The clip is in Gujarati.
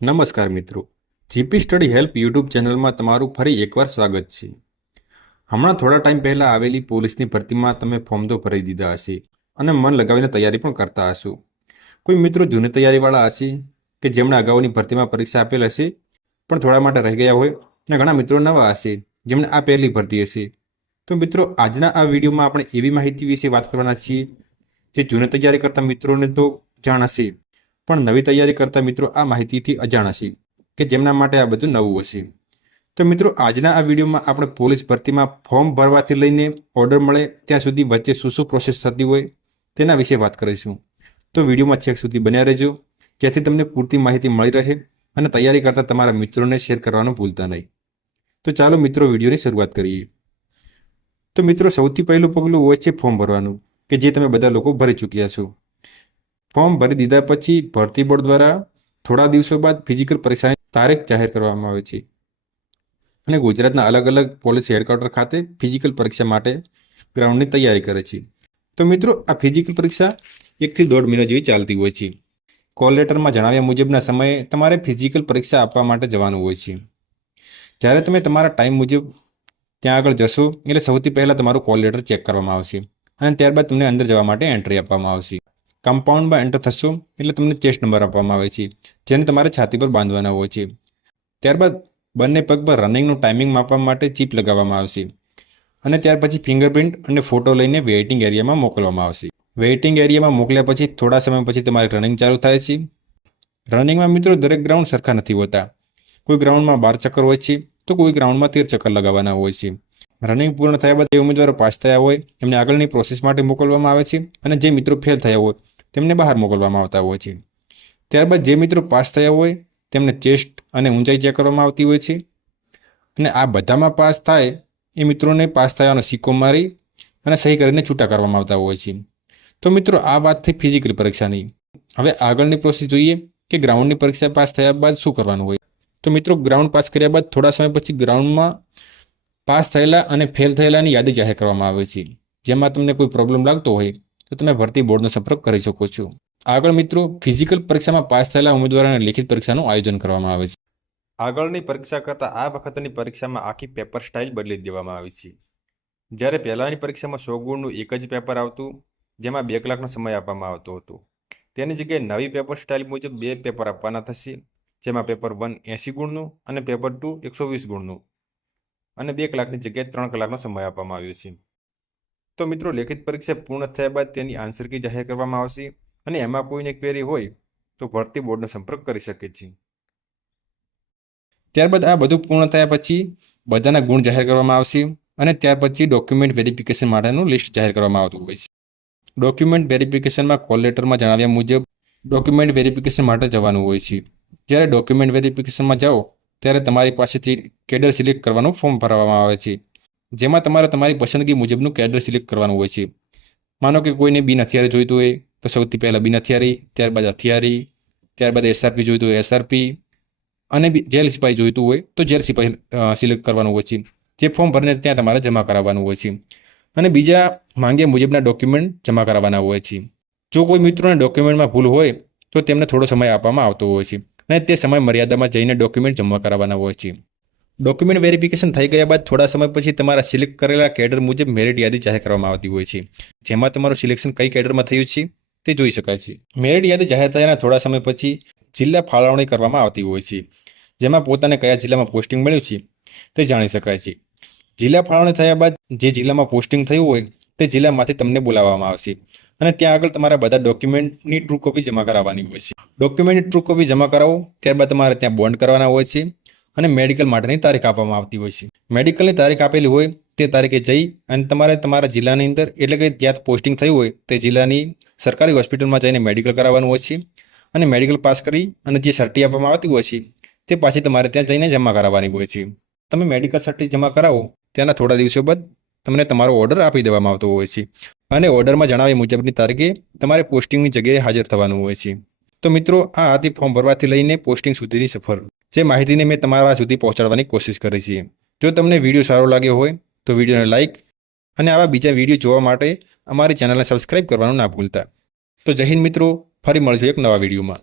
નમસ્કાર મિત્રો, જીપી સ્ટડી હેલ્પ યુટ્યુબ ચેનલમાં તમારું ફરી એકવાર સ્વાગત છે। હમણાં થોડા ટાઈમ પહેલાં આવેલી પોલીસની ભરતીમાં તમે ફોર્મ તો ભરી દીધા હશે અને મન લગાવીને તૈયારી પણ કરતા હશો। કોઈ મિત્રો જૂની તૈયારીવાળા હશે કે જેમણે અગાઉની ભરતીમાં પરીક્ષા આપેલ હશે પણ થોડા માટે રહી ગયા હોય, અને ઘણા મિત્રો નવા હશે જેમણે આ પહેલી ભરતી હશે। તો મિત્રો, આજના આ વિડીયોમાં આપણે એવી માહિતી વિશે વાત કરવાના છીએ જે જૂની તૈયારી કરતા મિત્રોને તો જાણ હશે, પણ નવી તૈયારી કરતા મિત્રો આ માહિતીથી અજાણ હશે કે જેમના માટે આ બધું નવું હશે। તો મિત્રો, આજના આ વિડીયોમાં આપણે પોલીસ ભરતીમાં ફોર્મ ભરવાથી લઈને ઓર્ડર મળે ત્યાં સુધી વચ્ચે શું પ્રોસેસ થતી હોય તેના વિશે વાત કરીશું। તો વિડીયોમાં છેક સુધી બન્યા રહેજો, જેથી તમને પૂરતી માહિતી મળી રહે અને તૈયારી કરતા તમારા મિત્રોને શેર કરવાનું ભૂલતા નહીં। તો ચાલો મિત્રો, વિડીયોની શરૂઆત કરીએ। તો મિત્રો, સૌથી પહેલું પગલું હોય છે ફોર્મ ભરવાનું, કે જે તમે બધા લોકો ભરી ચૂક્યા છો। ફોર્મ ભરી દીધા પછી ભરતી બોર્ડ દ્વારા થોડા દિવસો બાદ ફિઝિકલ પરીક્ષાની તારીખ જાહેર કરવામાં આવે છે અને ગુજરાતના અલગ અલગ પોલીસ હેડક્વાર્ટર ખાતે ફિઝિકલ પરીક્ષા માટે ગ્રાઉન્ડની તૈયારી કરે છે। તો મિત્રો, આ ફિઝિકલ પરીક્ષા 1 થી 1.5 મહિના જેવી ચાલતી હોય છે। કોલ લેટરમાં જણાવ્યા મુજબના સમયે તમારે ફિઝિકલ પરીક્ષા આપવા માટે જવાનું હોય છે। જ્યારે તમે તમારા ટાઈમ મુજબ ત્યાં આગળ જશો એટલે સૌથી પહેલાં તમારું કોલ લેટર ચેક કરવામાં આવશે અને ત્યારબાદ તમને અંદર જવા માટે એન્ટ્રી આપવામાં આવશે। કમ્પાઉન્ડમાં એન્ટર થશો એટલે તમને ચેસ્ટ નંબર આપવામાં આવે છે, જેને તમારે છાતી પર બાંધવાના હોય છે। ત્યારબાદ બંને પગ પર રનિંગનું ટાઈમિંગ માપવા માટે ચીપ લગાવવામાં આવશે અને ત્યાર પછી ફિંગરપ્રિન્ટ અને ફોટો લઈને વેઇટિંગ એરિયામાં મોકલવામાં આવશે। વેઇટિંગ એરિયામાં મોકલ્યા પછી થોડા સમય પછી તમારી રનિંગ ચાલુ થાય છે। રનિંગમાં મિત્રો દરેક ગ્રાઉન્ડ સરખા નથી હોતા। કોઈ ગ્રાઉન્ડમાં 12 ચક્કર હોય છે તો કોઈ ગ્રાઉન્ડમાં 13 ચક્કર લગાવવાના હોય છે। રનિંગ પૂર્ણ થયા બાદ જે ઉમેદવારો પાસ થયા હોય એમને આગળની પ્રોસેસ માટે મોકલવામાં આવે છે અને જે મિત્રો ફેલ થયા હોય તેમને બહાર મોકલવામાં આવતા હોય છે। ત્યારબાદ જે મિત્રો પાસ થયા હોય તેમને ચેસ્ટ અને ઊંચાઈ ચેક કરવામાં આવતી હોય છે અને આ બધામાં પાસ થાય એ મિત્રોને પાસ થયાનો સિક્કો મારી અને સહી કરીને છૂટા કરવામાં આવતા હોય છે। તો મિત્રો, આ વાત થઈ ફિઝિકલ પરીક્ષાની। હવે આગળની પ્રોસેસ જોઈએ કે ગ્રાઉન્ડની પરીક્ષા પાસ થયા બાદ શું કરવાનું હોય। તો મિત્રો, ગ્રાઉન્ડ પાસ કર્યા બાદ થોડા સમય પછી ગ્રાઉન્ડમાં પાસ થયેલા અને ફેલ થયેલાની યાદી જાહેર કરવામાં આવે છે। જેમાં તમને કોઈ પ્રોબ્લેમ લાગતો હોય તો તમે ભરતી બોર્ડનો સંપર્ક કરી શકો છો। આગળ મિત્રો, ફિઝિકલ પરીક્ષામાં પાસ થયેલા ઉમેદવારોને લેખિત પરીક્ષાનું આયોજન કરવામાં આવે છે। આગળની પરીક્ષા કરતાં આ વખતની પરીક્ષામાં આખી પેપર સ્ટાઇલ બદલી દેવામાં આવી છે। જ્યારે પહેલાંની પરીક્ષામાં 100 ગુણનું એક જ પેપર આવતું, જેમાં 2 કલાકનો સમય આપવામાં આવતો હતો, તેની જગ્યાએ નવી પેપર સ્ટાઇલ મુજબ 2 પેપર આપવાના થશે, જેમાં પેપર 1 80 ગુણનું અને પેપર 2 120 ગુણનું, અને 2 કલાકની જગ્યાએ 3 કલાકનો સમય આપવામાં આવ્યો છે। તો મિત્રો, લેખિત પરીક્ષા પૂર્ણ થયા બાદ તેની આન્સર કી જાહેર કરવામાં આવશે અને એમાં કોઈને ક્વેરી હોય તો ભરતી બોર્ડનો સંપર્ક કરી શકે છે। ત્યારબાદ આ બધું પૂર્ણ થયા પછી બધાના ગુણ જાહેર કરવામાં આવશે અને ત્યાર પછી ડોક્યુમેન્ટ વેરિફિકેશન માટેનું લિસ્ટ જાહેર કરવામાં આવતું હોય છે। ડોક્યુમેન્ટ વેરિફિકેશનમાં કોલ લેટરમાં જણાવ્યા મુજબ ડોક્યુમેન્ટ વેરિફિકેશન માટે જવાનું હોય છે। જ્યારે ડોક્યુમેન્ટ વેરિફિકેશનમાં જાઓ ત્યારે તમારી પાસેથી કેડર સિલેક્ટ કરવાનું ફોર્મ ભરવામાં આવે છે, જેમાં તમારે તમારી પસંદગી મુજબનું કેડર સિલેક્ટ કરવાનું હોય છે। માનો કે કોઈને બિન હથિયારી જોઈતું હોય તો સૌથી પહેલાં બિન હથિયારી, ત્યારબાદ હથિયારી, ત્યારબાદ એસઆરપી જોઈતું હોય એસઆરપી, અને જેલ સિપાહી જોઈતું હોય તો જેલ સિપાહી સિલેક્ટ કરવાનું હોય છે, જે ફોર્મ ભરીને ત્યાં તમારે જમા કરાવવાનું હોય છે અને બીજા માંગ્યા મુજબના ડોક્યુમેન્ટ જમા કરાવવાના હોય છે। જો કોઈ મિત્રોને ડોક્યુમેન્ટમાં ભૂલ હોય તો તેમને થોડો સમય આપવામાં આવતો હોય છે અને તે સમય મર્યાદામાં જઈને ડોક્યુમેન્ટ જમા કરાવવાના હોય છે। ડોક્યુમેન્ટ વેરિફિકેશન થઈ ગયા બાદ થોડા સમય પછી તમારા સિલેક્ટ કરેલા કેડર મુજબ મેરિટ યાદી જાહેર કરવામાં આવતી હોય છે, જેમાં તમારું સિલેક્શન કઈ કેડરમાં થયું છે તે જોઈ શકાય છે। મેરિટ યાદી જાહેર થયાના થોડા સમય પછી જિલ્લા ફાળવણી કરવામાં આવતી હોય છે, જેમાં પોતાને કયા જિલ્લામાં પોસ્ટિંગ મળ્યું છે તે જાણી શકાય છે। જિલ્લા ફાળવણી થયા બાદ જે જિલ્લામાં પોસ્ટિંગ થયું હોય તે જિલ્લામાંથી તમને બોલાવવામાં આવશે અને ત્યાં આગળ તમારા બધા ડોક્યુમેન્ટની ટ્રુ કોપી જમા કરાવવાની હોય છે। ડોક્યુમેન્ટની ટ્રુ કોપી જમા કરાવો ત્યારબાદ તમારે ત્યાં બોન્ડ કરવાના હોય છે અને મેડિકલ માટેની તારીખ આપવામાં આવતી હોય છે। મેડિકલની તારીખ આપેલી હોય તે તારીખે જઈ અને તમારે તમારા જિલ્લાની અંદર, એટલે કે જ્યાં પોસ્ટિંગ થયું હોય તે જિલ્લાની સરકારી હોસ્પિટલમાં જઈને મેડિકલ કરાવવાનું હોય છે અને મેડિકલ પાસ કરી અને જે સર્ટી આપવામાં આવતી હોય છે તે પાછી તમારે ત્યાં જઈને જમા કરાવવાની હોય છે। તમે મેડિકલ સર્ટી જમા કરાવો ત્યાંના થોડા દિવસો બાદ તમને તમારો ઓર્ડર આપી દેવામાં આવતો હોય છે અને ઓર્ડરમાં જણાવ્યા મુજબની તારીખે તમારે પોસ્ટિંગની જગ્યાએ હાજર થવાનું હોય છે। તો મિત્રો, આ હતી ફોર્મ ભરવાથી લઈને પોસ્ટિંગ સુધીની સફર, જે માહિતીને મેં તમારા સુધી પહોંચાડવાની કોશિશ કરી છે। જો તમને વિડીયો સારો લાગ્યો હોય તો વિડીયોને લાઇક અને આવા બીજા વિડીયો જોવા માટે અમારી ચેનલને સબસ્ક્રાઇબ કરવાનું ના ભૂલતા। તો જય હિન્દ મિત્રો, ફરી મળીશું એક નવા વિડીયોમાં।